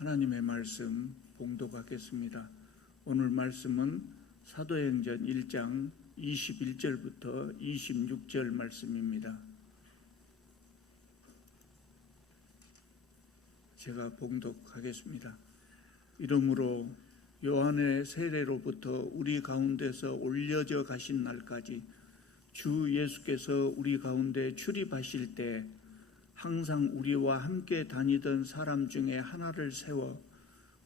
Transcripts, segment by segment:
하나님의 말씀 봉독하겠습니다. 오늘 말씀은 사도행전 1장 21절부터 26절 말씀입니다. 제가 봉독하겠습니다. 이러므로 요한의 세례로부터 우리 가운데서 올려져 가신 날까지 주 예수께서 우리 가운데 출입하실 때 항상 우리와 함께 다니던 사람 중에 하나를 세워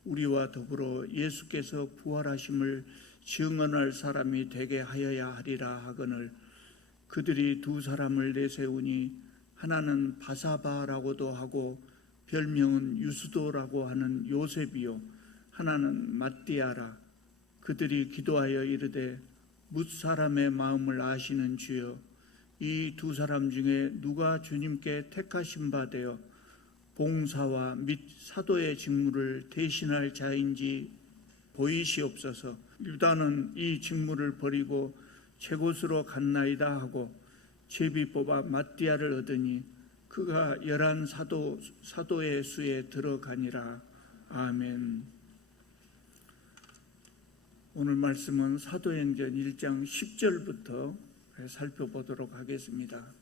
우리와 더불어 예수께서 부활하심을 증언할 사람이 되게 하여야 하리라 하거늘 그들이 두 사람을 내세우니 하나는 바사바라고도 하고 별명은 유스도라고 하는 요셉이요 하나는 matti아라. 그들이 기도하여 이르되 뭇 사람의 마음을 아시는 주여 이 두 사람 중에 누가 주님께 택하신 바 되어 봉사와 및 사도의 직무를 대신할 자인지 보이시옵소서. 유다는 이 직무를 버리고 제곳으로 갔나이다 하고 제비 뽑아 matti아를 얻으니 그가 11 사도의 수에 들어가니라. 아멘. 오늘 말씀은 사도행전 1장 10절부터 살펴보도록 하겠습니다.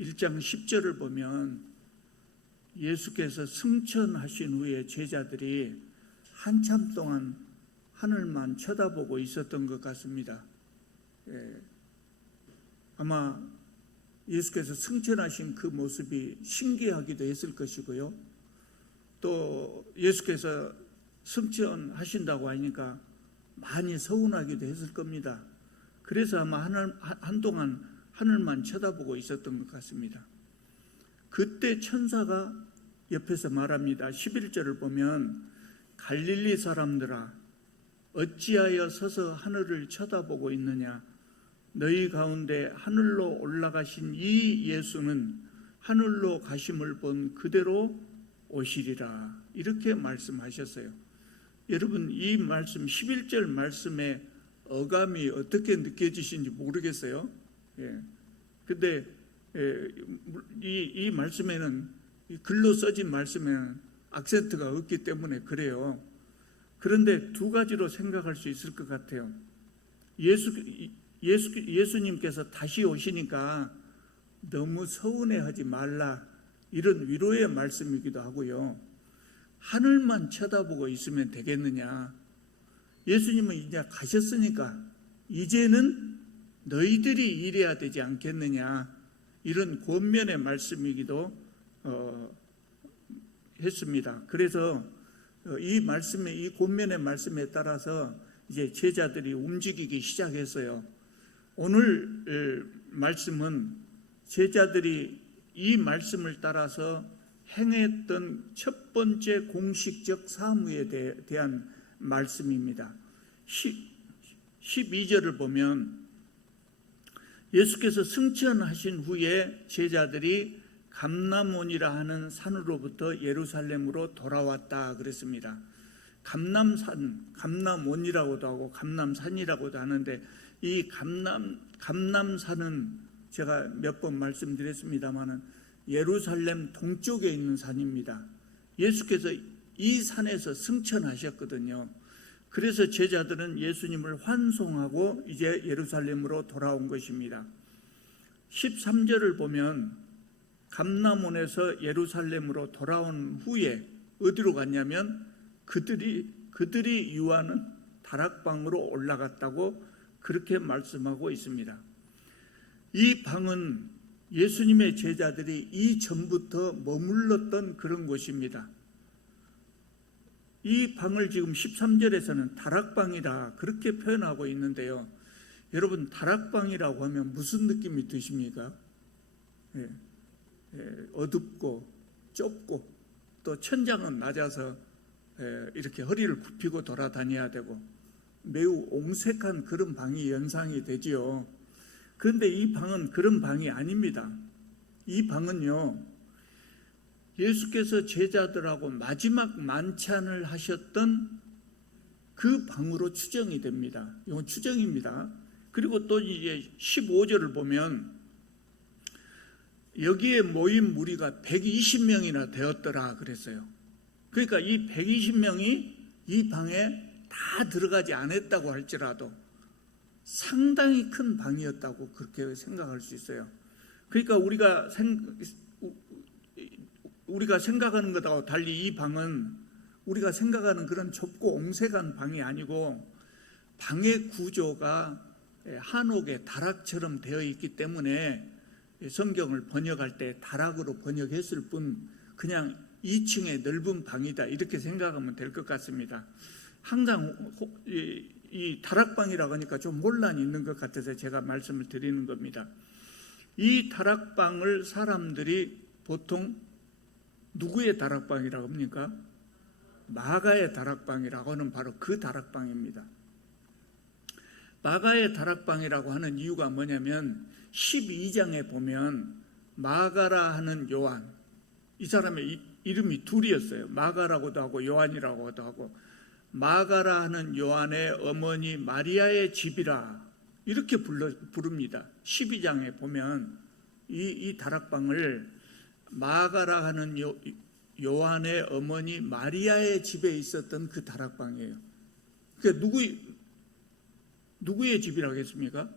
1장 10절을 보면 예수께서 승천하신 후에 제자들이 한참 동안 하늘만 쳐다보고 있었던 것 같습니다. 아마 예수께서 승천하신 그 모습이 신기하기도 했을 것이고요. 또 예수께서 승천하신다고 하니까 많이 서운하기도 했을 겁니다. 그래서 아마 한동안 하늘만 쳐다보고 있었던 것 같습니다. 그때 천사가 옆에서 말합니다. 11절을 보면 갈릴리 사람들아 어찌하여 서서 하늘을 쳐다보고 있느냐. 너희 가운데 하늘로 올라가신 이 예수는 하늘로 가심을 본 그대로 오시리라. 이렇게 말씀하셨어요. 여러분 이 말씀 11절 말씀의 어감이 어떻게 느껴지신지 모르겠어요. 근데 이 말씀에는 글로 써진 말씀에는 악센트가 없기 때문에 그래요. 그런데 두 가지로 생각할 수 있을 것 같아요. 예수님께서 다시 오시니까 너무 서운해하지 말라, 이런 위로의 말씀이기도 하고요. 하늘만 쳐다보고 있으면 되겠느냐. 예수님은 이제 가셨으니까 이제는 너희들이 일해야 되지 않겠느냐, 이런 권면의 말씀이기도 했습니다. 그래서 이 말씀에, 이 권면의 말씀에 따라서 이제 제자들이 움직이기 시작했어요. 오늘 말씀은 제자들이 이 말씀을 따라서 행했던 첫 번째 공식적 사무에 대한 말씀입니다. 12절을 보면 예수께서 승천하신 후에 제자들이 감람원이라 하는 산으로부터 예루살렘으로 돌아왔다 그랬습니다. 감람원이라고도 하고 감람산이라고도 하는데 이 감람산은 제가 몇 번 말씀드렸습니다마는 예루살렘 동쪽에 있는 산입니다. 예수께서 이 산에서 승천하셨거든요. 그래서 제자들은 예수님을 환송하고 이제 예루살렘으로 돌아온 것입니다. 13절을 보면 감람원에서 예루살렘으로 돌아온 후에 어디로 갔냐면 그들이 유하는 다락방으로 올라갔다고 그렇게 말씀하고 있습니다. 이 방은 예수님의 제자들이 이전부터 머물렀던 그런 곳입니다. 이 방을 지금 13절에서는 다락방이라 그렇게 표현하고 있는데요. 여러분 다락방이라고 하면 무슨 느낌이 드십니까? 어둡고 좁고 또 천장은 낮아서 이렇게 허리를 굽히고 돌아다녀야 되고 매우 옹색한 그런 방이 연상이 되지요. 그런데 이 방은 그런 방이 아닙니다. 이 방은요, 예수께서 제자들하고 마지막 만찬을 하셨던 그 방으로 추정이 됩니다. 이건 추정입니다. 그리고 또 이제 15절을 보면 여기에 모인 무리가 120명이나 되었더라 그랬어요. 그러니까 이 120명이 이 방에 다 들어가지 않았다고 할지라도 상당히 큰 방이었다고 그렇게 생각할 수 있어요. 그러니까 우리가 생각하는 것하고 달리 이 방은 우리가 생각하는 그런 좁고 옹색한 방이 아니고 방의 구조가 한옥의 다락처럼 되어 있기 때문에 성경을 번역할 때 다락으로 번역했을 뿐 그냥 2층의 넓은 방이다 이렇게 생각하면 될 것 같습니다. 항상 이 다락방이라고 하니까 좀 혼란이 있는 것 같아서 제가 말씀을 드리는 겁니다. 이 다락방을 사람들이 보통 누구의 다락방이라고 합니까? 마가의 다락방이라고 하는 바로 그 다락방입니다. 마가의 다락방이라고 하는 이유가 뭐냐면 12장에 보면 마가라 하는 요한, 이 사람의 이름이 둘이었어요. 마가라고도 하고 요한이라고도 하고, 마가라 하는 요한의 어머니 마리아의 집이라 이렇게 부릅니다. 12장에 보면 이 다락방을 마가라 하는 요한의 어머니 마리아의 집에 있었던 그 다락방이에요. 그러니까 누구의 집이라고 했습니까?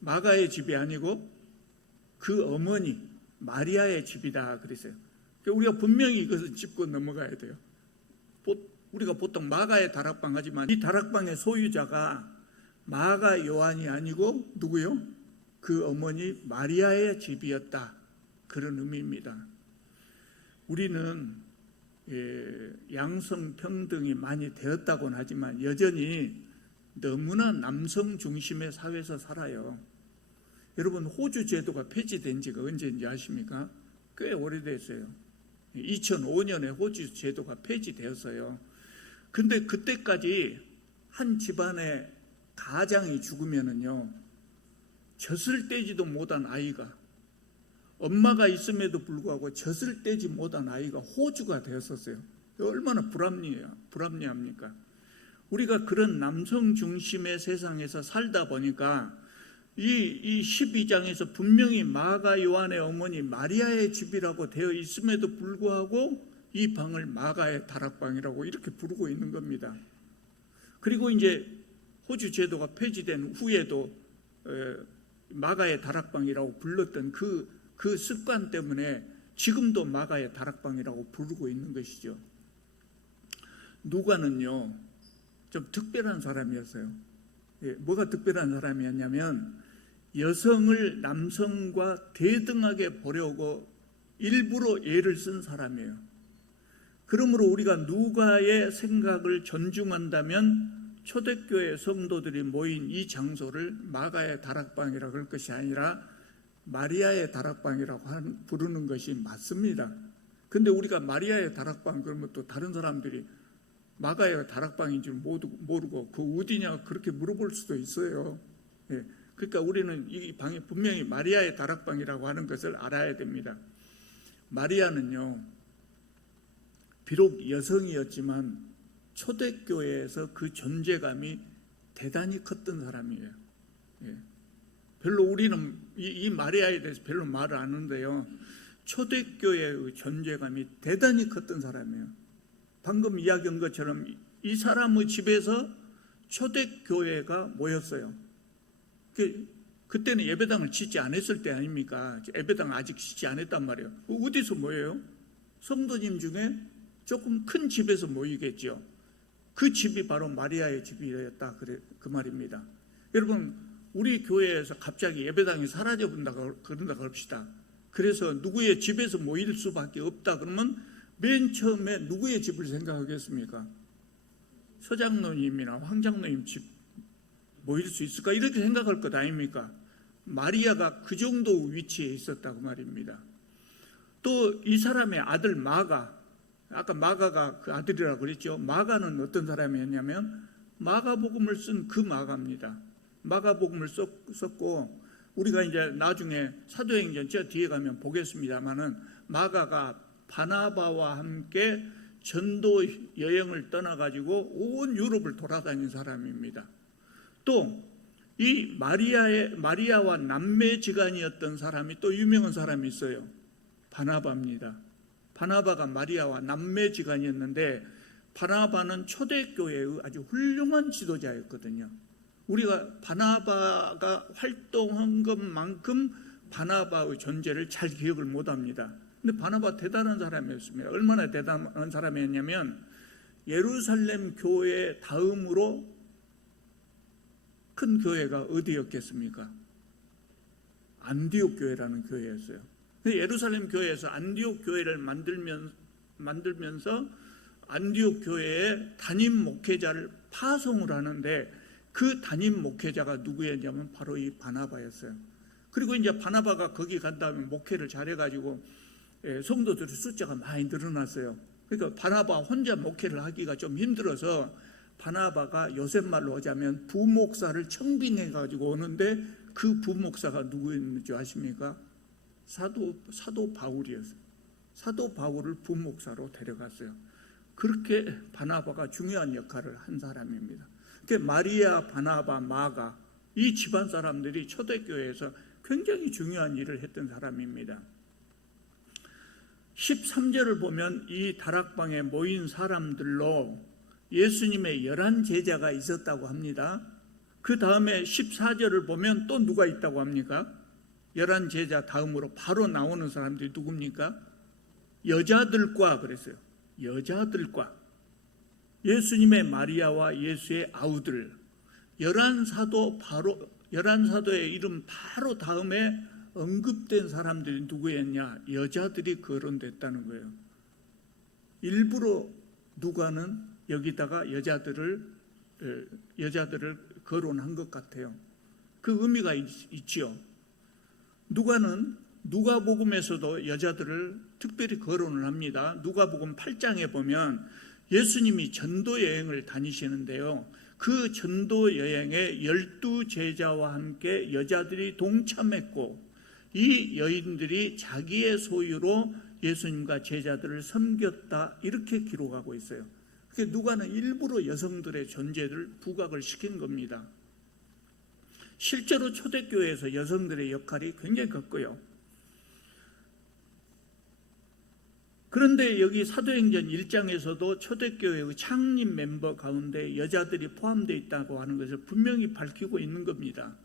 마가의 집이 아니고 그 어머니 마리아의 집이다 그랬어요. 그러니까 우리가 분명히 이것을 짚고 넘어가야 돼요. 우리가 보통 마가의 다락방 하지만 이 다락방의 소유자가 마가 요한이 아니고 누구요? 그 어머니 마리아의 집이었다, 그런 의미입니다. 우리는 양성평등이 많이 되었다고는 하지만 여전히 너무나 남성 중심의 사회에서 살아요. 여러분, 호주 제도가 폐지된 지가 언제인지 아십니까? 꽤 오래됐어요. 2005년에 호주 제도가 폐지되었어요. 근데 그때까지 한 집안의 가장이 죽으면은요, 젖을 떼지도 못한 아이가, 엄마가 있음에도 불구하고 젖을 떼지 못한 아이가 호주가 되었었어요. 얼마나 불합리합니까? 우리가 그런 남성 중심의 세상에서 살다 보니까 이 12장에서 분명히 마가 요한의 어머니 마리아의 집이라고 되어 있음에도 불구하고 이 방을 마가의 다락방이라고 이렇게 부르고 있는 겁니다. 그리고 이제 호주 제도가 폐지된 후에도 마가의 다락방이라고 불렀던 그 습관 때문에 지금도 마가의 다락방이라고 부르고 있는 것이죠. 누가는요, 좀 특별한 사람이었어요. 뭐가 특별한 사람이었냐면 여성을 남성과 대등하게 보려고 일부러 예를 쓴 사람이에요. 그러므로 우리가 누가의 생각을 존중한다면 초대교회 성도들이 모인 이 장소를 마가의 다락방이라고 할 것이 아니라 마리아의 다락방이라고 부르는 것이 맞습니다. 근데 우리가 마리아의 다락방 그러면 또 다른 사람들이 마가의 다락방인 줄 모르고 그 어디냐 그렇게 물어볼 수도 있어요. 그러니까 우리는 이 방이 분명히 마리아의 다락방이라고 하는 것을 알아야 됩니다. 마리아는요, 비록 여성이었지만 초대교회에서 그 존재감이 대단히 컸던 사람이에요. 별로 우리는 이 마리아에 대해서 별로 말을 안 하는데요, 초대교회의 존재감이 대단히 컸던 사람이에요. 방금 이야기한 것처럼 이 사람의 집에서 초대교회가 모였어요. 그때는 예배당을 짓지 않았을 때 아닙니까? 예배당 아직 짓지 않았단 말이에요. 어디서 모여요? 성도님 중에 조금 큰 집에서 모이겠죠. 그 집이 바로 마리아의 집이었다, 그 말입니다. 여러분, 우리 교회에서 갑자기 예배당이 사라져본다고 그런다고 합시다. 그래서 누구의 집에서 모일 수밖에 없다 그러면 맨 처음에 누구의 집을 생각하겠습니까? 서장로님이나 황장로님 집 모일 수 있을까? 이렇게 생각할 것 아닙니까? 마리아가 그 정도 위치에 있었다고 말입니다. 또 이 사람의 아들 마가, 아까 마가가 그 아들이라고 그랬죠. 마가는 어떤 사람이었냐면 마가복음을 쓴 그 마가입니다. 마가복음을 썼고, 우리가 이제 나중에 사도행전 저 뒤에 가면 보겠습니다만은 마가가 바나바와 함께 전도 여행을 떠나가지고 온 유럽을 돌아다닌 사람입니다. 또 이 마리아와 남매지간이었던 사람이 또 유명한 사람이 있어요. 바나바입니다. 바나바가 마리아와 남매지간이었는데 바나바는 초대교회의 아주 훌륭한 지도자였거든요. 우리가 바나바가 활동한 것만큼 바나바의 존재를 잘 기억을 못합니다. 근데 바나바 대단한 사람이었습니다. 얼마나 대단한 사람이었냐면 예루살렘 교회 다음으로 큰 교회가 어디였겠습니까? 안디옥 교회라는 교회였어요. 예루살렘 교회에서 안디옥 교회를 만들면서 안디옥 교회에 담임 목회자를 파송을 하는데 그 담임 목회자가 누구였냐면 바로 이 바나바였어요. 그리고 이제 바나바가 거기 간 다음에 목회를 잘해가지고 성도들의 숫자가 많이 늘어났어요. 그러니까 바나바 혼자 목회를 하기가 좀 힘들어서 바나바가 요새 말로 하자면 부목사를 청빙해가지고 오는데 그 부목사가 누구였는지 아십니까? 사도 바울이었어요. 사도 바울을 부목사로 데려갔어요. 그렇게 바나바가 중요한 역할을 한 사람입니다. 마리아, 바나바, 마가 이 집안 사람들이 초대교회에서 굉장히 중요한 일을 했던 사람입니다. 13절을 보면 이 다락방에 모인 사람들로 예수님의 11제자가 있었다고 합니다. 그 다음에 14절을 보면 또 누가 있다고 합니까? 11제자 다음으로 바로 나오는 사람들이 누굽니까? 여자들과 그랬어요. 여자들과 예수님의 마리아와 예수의 아우들 11사도의 이름 바로 다음에 언급된 사람들이 누구였냐? 여자들이 거론됐다는 거예요. 일부러 누가는 여기다가 여자들을 거론한 것 같아요. 그 의미가 있지요. 누가는 누가복음에서도 여자들을 특별히 거론을 합니다. 누가복음 8장에 보면 예수님이 전도 여행을 다니시는데요. 그 전도 여행에 12제자와 함께 여자들이 동참했고 이 여인들이 자기의 소유로 예수님과 제자들을 섬겼다 이렇게 기록하고 있어요. 그러니까 누가는 일부러 여성들의 존재를 부각을 시킨 겁니다. 실제로 초대교회에서 여성들의 역할이 굉장히 컸고요. 그런데 여기 사도행전 1장에서도 초대교회의 창립 멤버 가운데 여자들이 포함되어 있다고 하는 것을 분명히 밝히고 있는 겁니다.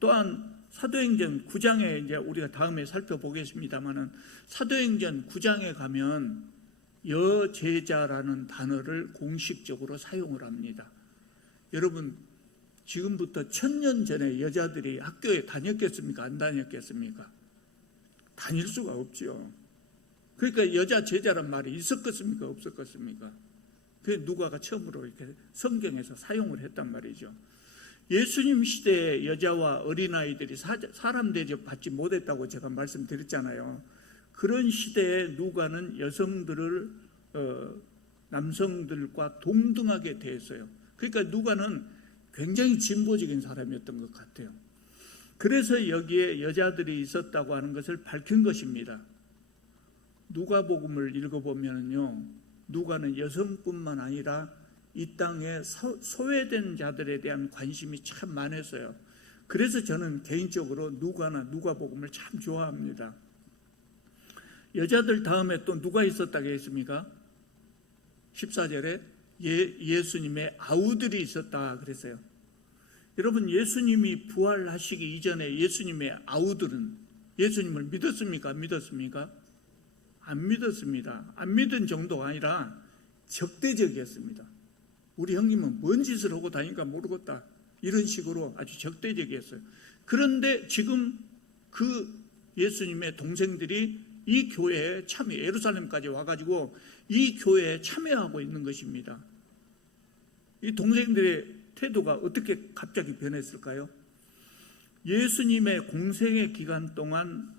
또한 사도행전 9장에 이제 우리가 다음에 살펴보겠습니다만은 사도행전 9장에 가면 여제자라는 단어를 공식적으로 사용을 합니다. 여러분 지금부터 1000년 전에 여자들이 학교에 다녔겠습니까? 안 다녔겠습니까? 다닐 수가 없죠. 그러니까 여자 제자란 말이 있었겠습니까? 없었겠습니까? 그게 누가가 처음으로 이렇게 성경에서 사용을 했단 말이죠. 예수님 시대에 여자와 어린아이들이 사람 대접 받지 못했다고 제가 말씀드렸잖아요. 그런 시대에 누가는 여성들을 남성들과 동등하게 대했어요. 그러니까 누가는 굉장히 진보적인 사람이었던 것 같아요. 그래서 여기에 여자들이 있었다고 하는 것을 밝힌 것입니다. 누가복음을 읽어보면요, 누가는 여성뿐만 아니라 이 땅에 소외된 자들에 대한 관심이 참 많았어요. 그래서 저는 개인적으로 누가복음을 참 좋아합니다. 여자들 다음에 또 누가 있었다고 했습니까? 14절에 예수님의 아우들이 있었다 그랬어요. 여러분 예수님이 부활하시기 이전에 예수님의 아우들은 예수님을 믿었습니까? 안 믿었습니까? 안 믿었습니다. 안 믿은 정도가 아니라 적대적이었습니다. 우리 형님은 뭔 짓을 하고 다니까 모르겠다 이런 식으로 아주 적대적이었어요. 그런데 지금 그 예수님의 동생들이 이 교회에 참여, 예루살렘까지 와가지고 이 교회에 참여하고 있는 것입니다. 이 동생들의 태도가 어떻게 갑자기 변했을까요? 예수님의 공생의 기간 동안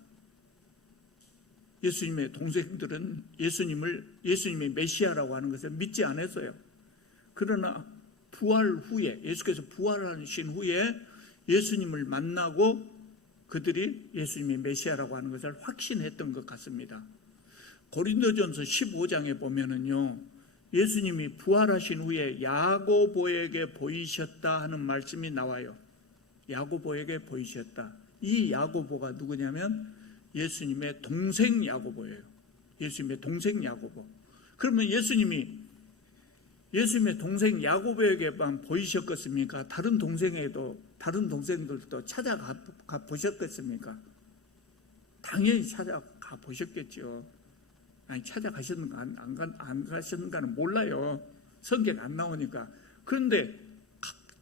예수님의 동생들은 예수님의 메시아라고 하는 것을 믿지 않았어요. 그러나 부활 후에, 예수께서 부활하신 후에 예수님을 만나고 그들이 예수님이 메시아라고 하는 것을 확신했던 것 같습니다. 고린도전서 15장에 보면은요, 예수님이 부활하신 후에 야고보에게 보이셨다 하는 말씀이 나와요. 야고보에게 보이셨다. 이 야고보가 누구냐면 예수님의 동생 야고보예요. 예수님의 동생 야고보. 그러면 예수님이 예수님의 동생 야고보에게만 보이셨겠습니까? 다른 동생들도 찾아가 보셨겠습니까? 당연히 찾아가 보셨겠죠. 아니, 찾아가셨는가 안 가셨는가는 몰라요. 성경 안 나오니까. 그런데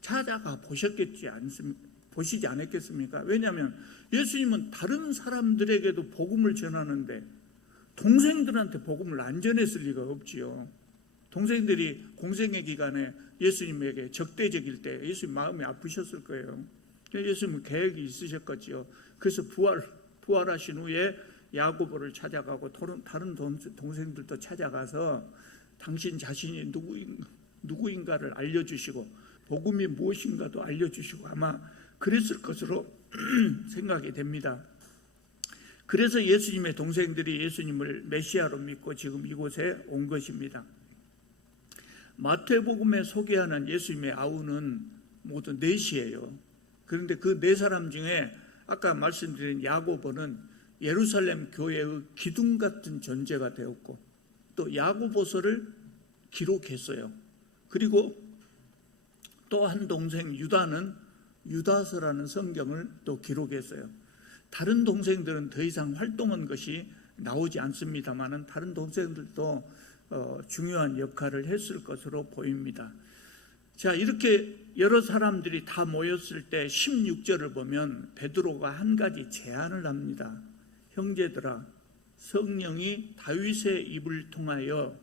찾아가 보시지 않았겠습니까? 왜냐하면 예수님은 다른 사람들에게도 복음을 전하는데 동생들한테 복음을 안 전했을 리가 없지요. 동생들이 공생의 기간에 예수님에게 적대적일 때 예수님 마음이 아프셨을 거예요. 예수님은 계획이 있으셨겠지요. 그래서 부활하신 후에 야고보를 찾아가고 다른 동생들도 찾아가서 당신 자신이 누구인가를 알려주시고 복음이 무엇인가도 알려주시고 아마 그랬을 것으로 생각이 됩니다. 그래서 예수님의 동생들이 예수님을 메시아로 믿고 지금 이곳에 온 것입니다. 마태복음에 소개하는 예수님의 아우는 모두 넷이에요. 그런데 그 네 사람 중에 아까 말씀드린 야고보는 예루살렘 교회의 기둥 같은 존재가 되었고 또 야고보서를 기록했어요. 그리고 또 한 동생 유다는 유다서라는 성경을 또 기록했어요. 다른 동생들은 더 이상 활동한 것이 나오지 않습니다만 다른 동생들도 중요한 역할을 했을 것으로 보입니다. 자, 이렇게 여러 사람들이 다 모였을 때 16절을 보면 베드로가 한 가지 제안을 합니다. 형제들아, 성령이 다윗의 입을 통하여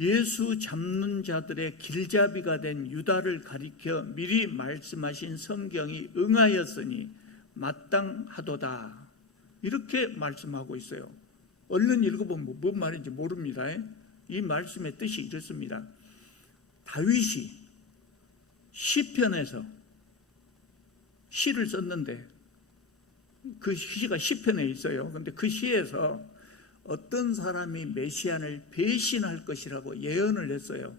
예수 잡는 자들의 길잡이가 된 유다를 가리켜 미리 말씀하신 성경이 응하였으니 마땅하도다. 이렇게 말씀하고 있어요. 얼른 읽어보면 뭔 말인지 모릅니다. 이 말씀의 뜻이 이렇습니다. 다윗이 시편에서 시를 썼는데 그 시가 시편에 있어요. 그런데 그 시에서 어떤 사람이 메시아를 배신할 것이라고 예언을 했어요.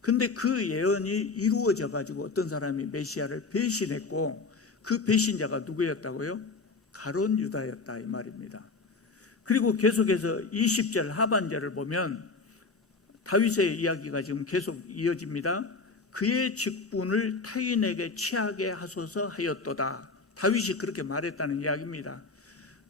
근데 그 예언이 이루어져 가지고 어떤 사람이 메시아를 배신했고 그 배신자가 누구였다고요? 가룟 유다였다 이 말입니다. 그리고 계속해서 20절 하반절을 보면 다윗의 이야기가 지금 계속 이어집니다. 그의 직분을 타인에게 취하게 하소서 하였도다. 다윗이 그렇게 말했다는 이야기입니다.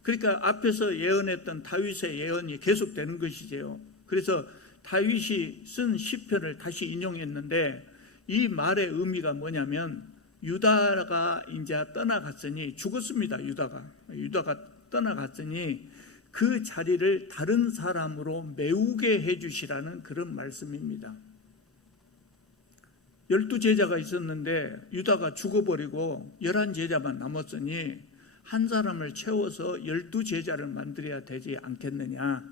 그러니까 앞에서 예언했던 다윗의 예언이 계속되는 것이죠. 그래서 다윗이 쓴 시편을 다시 인용했는데 이 말의 의미가 뭐냐면 유다가 이제 떠나갔으니 죽었습니다. 유다가 떠나갔으니 그 자리를 다른 사람으로 메우게 해주시라는 그런 말씀입니다. 12제자가 있었는데 유다가 죽어버리고 11제자만 남았으니 한 사람을 채워서 12제자를 만들어야 되지 않겠느냐,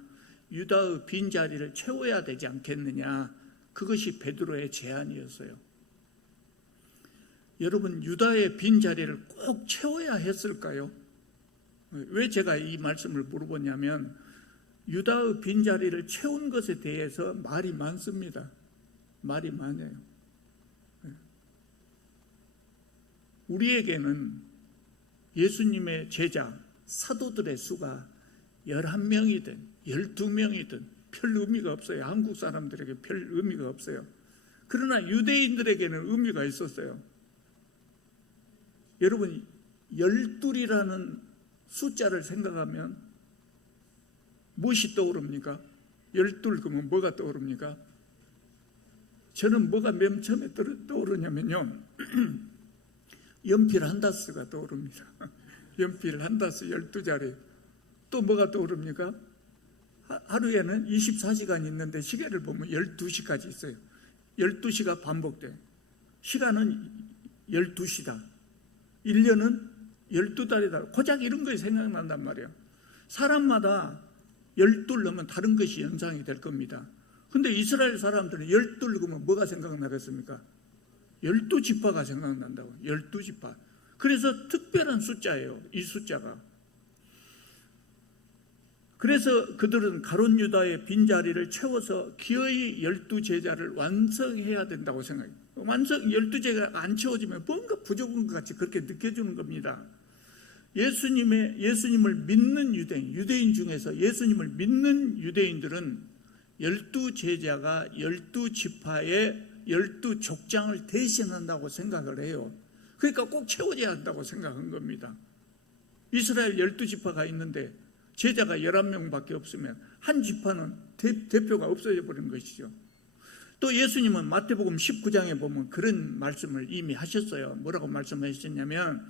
유다의 빈자리를 채워야 되지 않겠느냐, 그것이 베드로의 제안이었어요. 여러분, 유다의 빈자리를 꼭 채워야 했을까요? 왜 제가 이 말씀을 물어보냐면 유다의 빈자리를 채운 것에 대해서 말이 많습니다. 말이 많아요. 우리에게는 예수님의 제자, 사도들의 수가 11명이든 12명이든 별 의미가 없어요. 한국 사람들에게 별 의미가 없어요. 그러나 유대인들에게는 의미가 있었어요. 여러분, 12이라는 숫자를 생각하면 무엇이 떠오릅니까? 12 그러면 뭐가 떠오릅니까? 저는 뭐가 맨 처음에 떠오르냐면요 연필 한 다스가 떠오릅니다. 연필 한 다스 12자리. 또 뭐가 떠오릅니까? 하루에는 24시간이 있는데 시계를 보면 12시까지 있어요. 12시가 반복돼. 시간은 12시다. 1년은 12달이다. 고작 이런 것이 생각난단 말이에요. 사람마다 12 넣으면 다른 것이 연상이 될 겁니다. 근데 이스라엘 사람들은 12 넣으면 뭐가 생각나겠습니까? 12지파가 생각난다고. 12지파. 그래서 특별한 숫자예요, 이 숫자가. 그래서 그들은 가룟 유다의 빈자리를 채워서 기어이 12제자를 완성해야 된다고 생각해요. 12제자가 안 채워지면 뭔가 부족한 것 같이 그렇게 느껴지는 겁니다. 예수님을 믿는 유대인 중에서 예수님을 믿는 유대인들은 12제자가 12지파의 12족장을 대신한다고 생각을 해요. 그러니까 꼭 채워져야 한다고 생각한 겁니다. 이스라엘 12지파가 있는데 제자가 11명밖에 없으면 한 지파는 대표가 없어져 버린 것이죠. 또 예수님은 마태복음 19장에 보면 그런 말씀을 이미 하셨어요. 뭐라고 말씀하셨냐면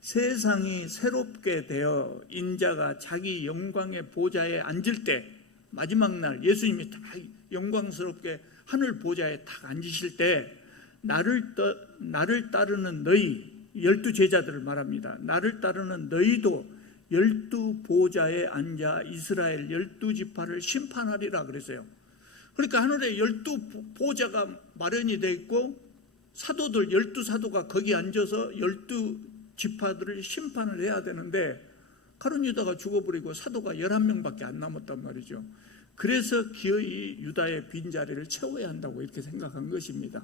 세상이 새롭게 되어 인자가 자기 영광의 보좌에 앉을 때, 마지막 날 예수님이 다 영광스럽게 하늘 보좌에 딱 앉으실 때 나를 따르는 너희 12제자들을 말합니다. 나를 따르는 너희도 12보좌에 앉아 이스라엘 12지파를 심판하리라 그랬어요. 그러니까 하늘에 12보좌가 마련이 되어 있고 사도들 12사도가 거기 앉아서 12지파들을 심판을 해야 되는데 가룟 유다가 죽어버리고 사도가 11명밖에 안 남았단 말이죠. 그래서 기어이 유다의 빈자리를 채워야 한다고 이렇게 생각한 것입니다.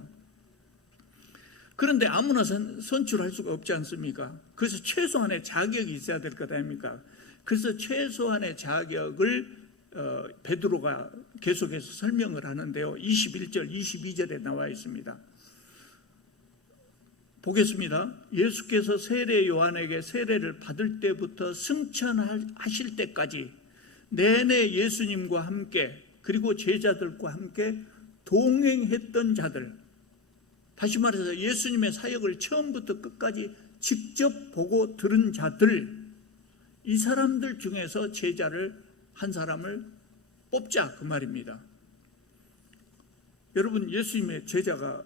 그런데 아무나 선출할 수가 없지 않습니까? 그래서 최소한의 자격이 있어야 될 것 아닙니까? 그래서 최소한의 자격을 베드로가 계속해서 설명을 하는데요. 21절, 22절에 나와 있습니다. 보겠습니다. 예수께서 세례 요한에게 세례를 받을 때부터 승천하실 때까지 내내 예수님과 함께 그리고 제자들과 함께 동행했던 자들, 다시 말해서 예수님의 사역을 처음부터 끝까지 직접 보고 들은 자들, 이 사람들 중에서 제자를 한 사람을 뽑자 그 말입니다. 여러분, 예수님의 제자가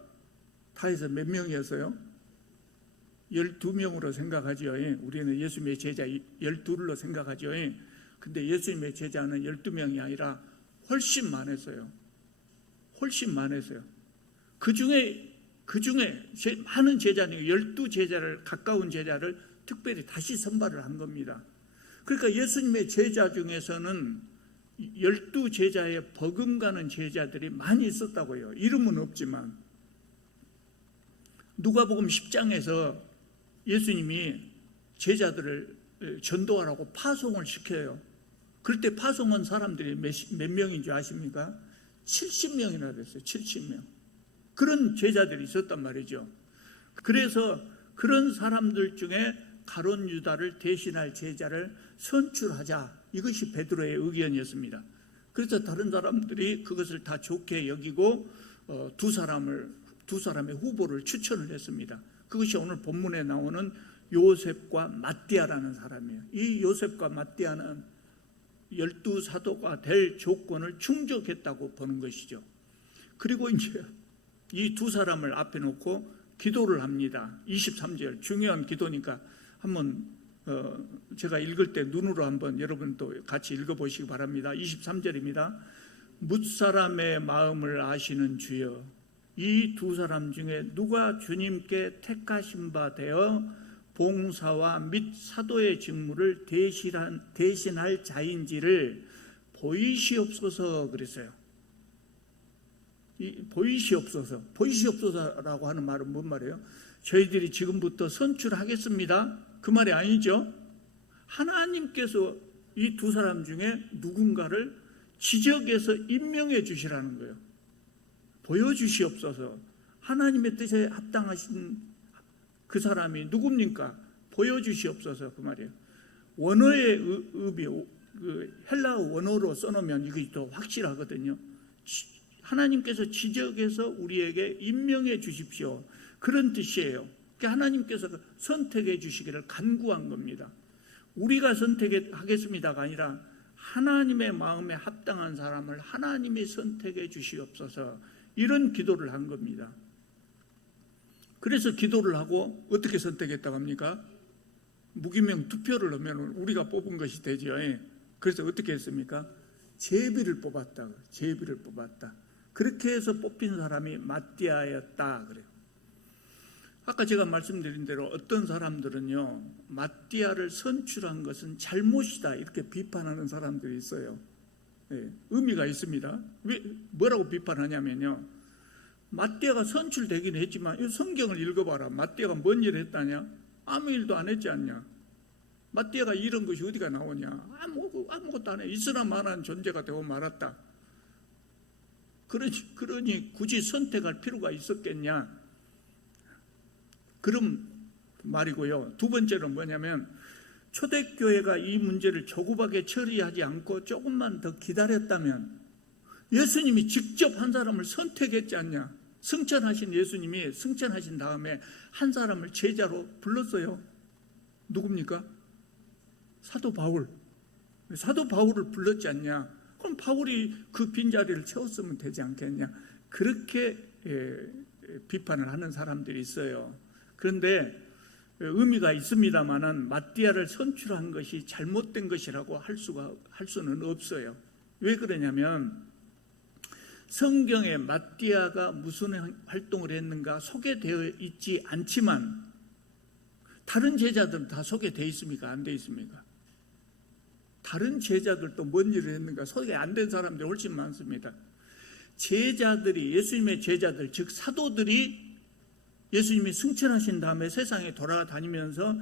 다 해서 몇 명이었어요? 12명으로 생각하죠. 우리는 예수님의 제자 12로 생각하죠. 근데 예수님의 제자는 12명이 아니라 훨씬 많았어요. 훨씬 많았어요. 그 중에 많은 제자는 12제자를, 가까운 제자를 특별히 다시 선발을 한 겁니다. 그러니까 예수님의 제자 중에서는 12제자에 버금가는 제자들이 많이 있었다고요. 이름은 없지만. 누가복음 10장에서 예수님이 제자들을 전도하라고 파송을 시켜요. 그럴 때 파송한 사람들이 몇 명인 줄 아십니까? 70명이나 됐어요. 70명. 그런 제자들이 있었단 말이죠. 그래서 그런 사람들 중에 가룟 유다를 대신할 제자를 선출하자, 이것이 베드로의 의견이었습니다. 그래서 다른 사람들이 그것을 다 좋게 여기고 두 사람의 후보를 추천을 했습니다. 그것이 오늘 본문에 나오는 요셉과 마띠아라는 사람이에요. 이 요셉과 마띠아는 12사도가 될 조건을 충족했다고 보는 것이죠. 그리고 이제 이 두 사람을 앞에 놓고 기도를 합니다. 23절, 중요한 기도니까 한번 제가 읽을 때 눈으로 한번 여러분도 같이 읽어보시기 바랍니다. 23절입니다. 뭇사람의 마음을 아시는 주여, 이 두 사람 중에 누가 주님께 택하신 바 되어 봉사와 및 사도의 직무를 대신할 자인지를 보이시옵소서 그랬어요. 보이시옵소서라고 하는 말은 뭔 말이에요? 저희들이 지금부터 선출하겠습니다, 그 말이 아니죠. 하나님께서 이 두 사람 중에 누군가를 지적해서 임명해 주시라는 거예요. 보여주시옵소서. 하나님의 뜻에 합당하신 그 사람이 누굽니까? 보여주시옵소서, 그 말이에요. 원어의 의미, 헬라어 원어로 써놓으면 이게 더 확실하거든요. 하나님께서 지적해서 우리에게 임명해 주십시오, 그런 뜻이에요. 그러니까 하나님께서 선택해 주시기를 간구한 겁니다. 우리가 선택하겠습니다가 아니라 하나님의 마음에 합당한 사람을 하나님이 선택해 주시옵소서, 이런 기도를 한 겁니다. 그래서 기도를 하고 어떻게 선택했다고 합니까? 무기명 투표를 하면 우리가 뽑은 것이 되죠. 그래서 어떻게 했습니까? 제비를 뽑았다. 그렇게 해서 뽑힌 사람이 마띠아였다 그래요. 아까 제가 말씀드린 대로 어떤 사람들은요, 마띠아를 선출한 것은 잘못이다 이렇게 비판하는 사람들이 있어요. 의미가 있습니다. 뭐라고 비판하냐면요, 마띠아가 선출되긴 했지만 이 성경을 읽어봐라. 마띠아가 뭔 일을 했다냐? 아무 일도 안 했지 않냐? 마띠아가 이런 것이 어디가 나오냐? 아무것도 안 해. 있으나 마나한 존재가 되고 말았다. 그러니 굳이 선택할 필요가 있었겠냐? 그런 말이고요. 두 번째는 뭐냐면, 초대교회가 이 문제를 조급하게 처리하지 않고 조금만 더 기다렸다면 예수님이 직접 한 사람을 선택했지 않냐? 승천하신 예수님이 승천하신 다음에 한 사람을 제자로 불렀어요. 누굽니까? 사도 바울. 사도 바울을 불렀지 않냐? 그럼 바울이 그 빈자리를 채웠으면 되지 않겠냐? 그렇게 비판을 하는 사람들이 있어요. 그런데 의미가 있습니다만은 마띠아를 선출한 것이 잘못된 것이라고 할 수는 없어요. 왜 그러냐면 성경에 마띠아가 무슨 활동을 했는가 소개되어 있지 않지만 다른 제자들은 다 소개되어 있습니까? 안 되어 있습니까? 다른 제자들도 뭔 일을 했는가 소개 안 된 사람들이 훨씬 많습니다. 제자들이, 예수님의 제자들, 즉 사도들이 예수님이 승천하신 다음에 세상에 돌아다니면서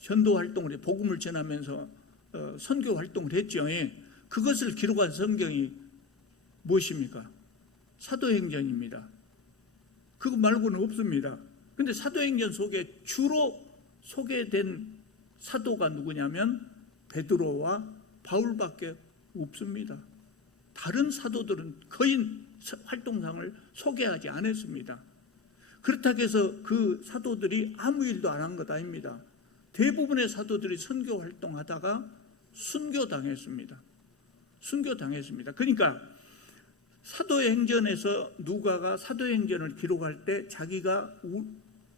전도 활동을, 복음을 전하면서 선교 활동을 했죠. 그것을 기록한 성경이 무엇입니까? 사도행전입니다. 그거 말고는 없습니다. 근데 사도행전 속에 주로 소개된 사도가 누구냐면 베드로와 바울밖에 없습니다. 다른 사도들은 거의 활동상을 소개하지 않았습니다. 그렇다고 해서 그 사도들이 아무 일도 안 한 것 아닙니다. 대부분의 사도들이 선교 활동하다가 순교당했습니다. 순교당했습니다. 그러니까 사도행전에서 누가가 사도행전을 기록할 때 자기가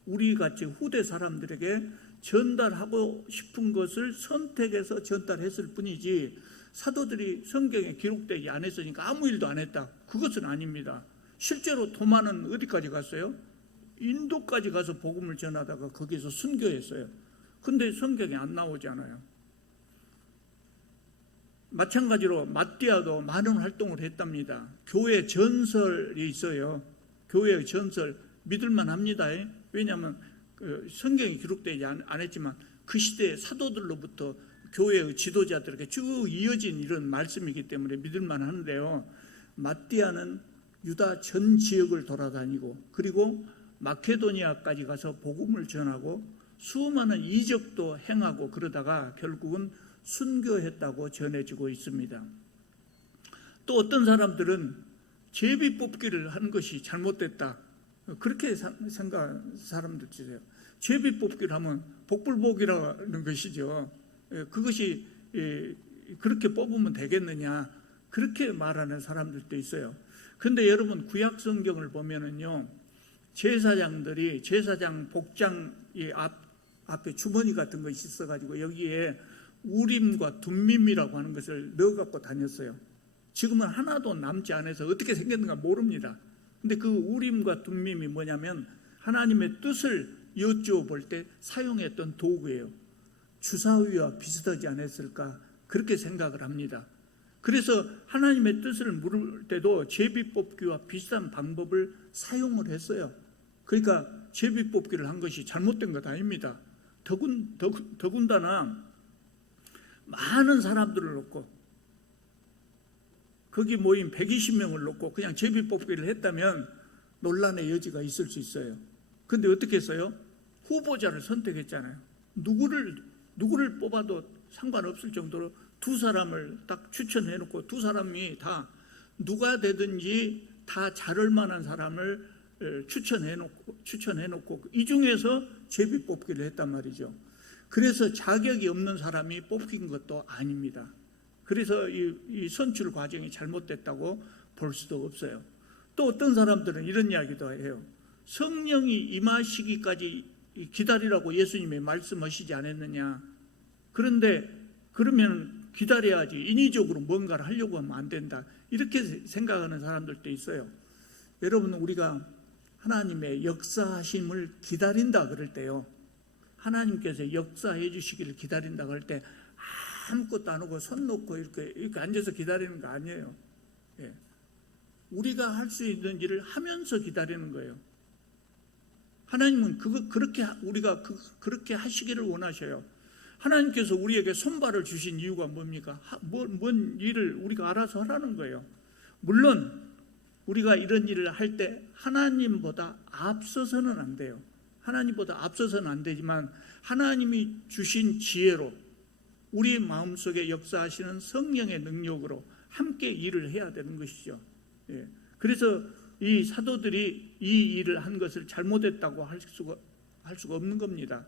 우리같이 후대 사람들에게 전달하고 싶은 것을 선택해서 전달했을 뿐이지 사도들이 성경에 기록되지 않았으니까 아무 일도 안 했다. 그것은 아닙니다. 실제로 토마는 어디까지 갔어요? 인도까지 가서 복음을 전하다가 거기서 순교했어요. 근데 성경에 안 나오잖아요. 마찬가지로 마띠아도 많은 활동을 했답니다. 교회 전설이 있어요. 교회의 전설 믿을만 합니다. 왜냐하면 성경이 기록되지 않았지만 그 시대의 사도들로부터 교회의 지도자들에게 쭉 이어진 이런 말씀이기 때문에 믿을만 하는데요. 마띠아는 유다 전 지역을 돌아다니고 그리고 마케도니아까지 가서 복음을 전하고 수많은 이적도 행하고 그러다가 결국은 순교했다고 전해지고 있습니다. 또 어떤 사람들은 제비 뽑기를 한 것이 잘못됐다. 그렇게 생각하는 사람들 있어요. 제비 뽑기를 하면 복불복이라는 것이죠. 그것이 그렇게 뽑으면 되겠느냐. 그렇게 말하는 사람들도 있어요. 그런데 여러분 구약 성경을 보면은요. 제사장들이 제사장 복장 앞에 주머니 같은 것이 있어가지고 여기에 우림과 둠밈이라고 하는 것을 넣어갖고 다녔어요. 지금은 하나도 남지 않아서 어떻게 생겼는가 모릅니다. 근데 그 우림과 둠밈이 뭐냐면 하나님의 뜻을 여쭈어 볼 때 사용했던 도구예요. 주사위와 비슷하지 않았을까 그렇게 생각을 합니다. 그래서 하나님의 뜻을 물을 때도 제비뽑기와 비슷한 방법을 사용을 했어요. 그러니까 제비뽑기를 한 것이 잘못된 것 아닙니다. 더군다나 많은 사람들을 놓고 거기 모인 120명을 놓고 그냥 제비뽑기를 했다면 논란의 여지가 있을 수 있어요. 그런데 어떻게 했어요? 후보자를 선택했잖아요. 누구를 뽑아도 상관없을 정도로 두 사람을 딱 추천해놓고 두 사람이 다 누가 되든지 다 잘할 만한 사람을 추천해놓고 이 중에서 제비뽑기를 했단 말이죠. 그래서 자격이 없는 사람이 뽑힌 것도 아닙니다. 그래서 이 선출 과정이 잘못됐다고 볼 수도 없어요. 또 어떤 사람들은 이런 이야기도 해요. 성령이 임하시기까지 기다리라고 예수님이 말씀하시지 않았느냐. 그런데 그러면 기다려야지 인위적으로 뭔가를 하려고 하면 안 된다. 이렇게 생각하는 사람들도 있어요. 여러분 우리가 하나님의 역사하심을 기다린다 그럴 때요. 하나님께서 역사해 주시기를 기다린다 그럴 때 아무것도 안 하고 손 놓고 이렇게 앉아서 기다리는 거 아니에요. 예. 우리가 할 수 있는 일을 하면서 기다리는 거예요. 하나님은 그렇게 우리가 그렇게 하시기를 원하셔요. 하나님께서 우리에게 손발을 주신 이유가 뭡니까? 뭔 일을 우리가 알아서 하라는 거예요. 물론 우리가 이런 일을 할 때 하나님보다 앞서서는 안 돼요. 하나님보다 앞서서는 안 되지만 하나님이 주신 지혜로 우리 마음속에 역사하시는 성령의 능력으로 함께 일을 해야 되는 것이죠. 예. 그래서 이 사도들이 이 일을 한 것을 잘못했다고 할 수가 없는 겁니다.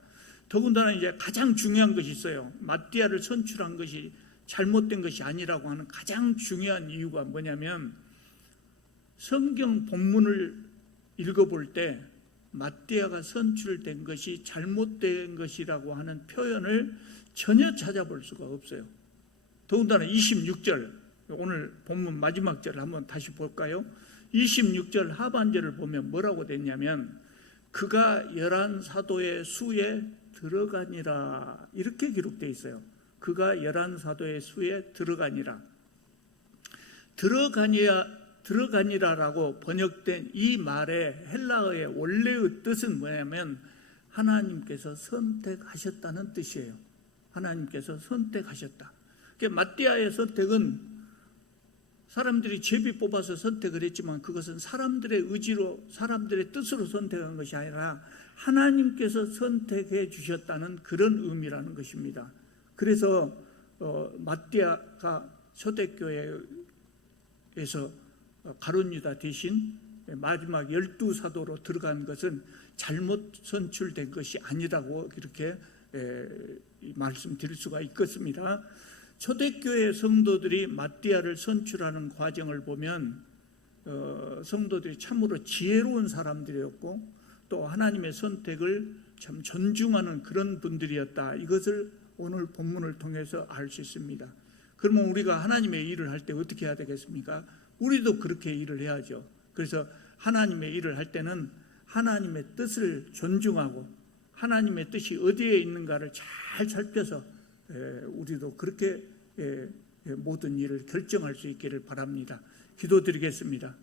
더군다나 이제 가장 중요한 것이 있어요. 마띠아를 선출한 것이 잘못된 것이 아니라고 하는 가장 중요한 이유가 뭐냐면, 성경 본문을 읽어볼 때 마띠아가 선출된 것이 잘못된 것이라고 하는 표현을 전혀 찾아볼 수가 없어요. 더군다나 26절, 오늘 본문 마지막 절을 한번 다시 볼까요? 26절 하반절을 보면 뭐라고 됐냐면, 그가 11사도의 수에 들어가니라, 이렇게 기록되어 있어요. 그가 11사도의 수에 들어가니라. 들어가니라라고 번역된 이 말의 헬라어의 원래의 뜻은 뭐냐면 하나님께서 선택하셨다는 뜻이에요. 하나님께서 선택하셨다. 그러니까 마띠아의 선택은 사람들이 제비 뽑아서 선택을 했지만 그것은 사람들의 의지로, 사람들의 뜻으로 선택한 것이 아니라 하나님께서 선택해 주셨다는 그런 의미라는 것입니다. 그래서 마띠아가 초대교회에서 가룟 유다 대신 마지막 12사도로 들어간 것은 잘못 선출된 것이 아니라고 이렇게 말씀드릴 수가 있겠습니다. 초대교회 성도들이 마띠아를 선출하는 과정을 보면 성도들이 참으로 지혜로운 사람들이었고 또 하나님의 선택을 참 존중하는 그런 분들이었다. 이것을 오늘 본문을 통해서 알 수 있습니다. 그러면 우리가 하나님의 일을 할 때 어떻게 해야 되겠습니까? 우리도 그렇게 일을 해야죠. 그래서 하나님의 일을 할 때는 하나님의 뜻을 존중하고 하나님의 뜻이 어디에 있는가를 잘 살펴서 우리도 그렇게 모든 일을 결정할 수 있기를 바랍니다. 기도드리겠습니다.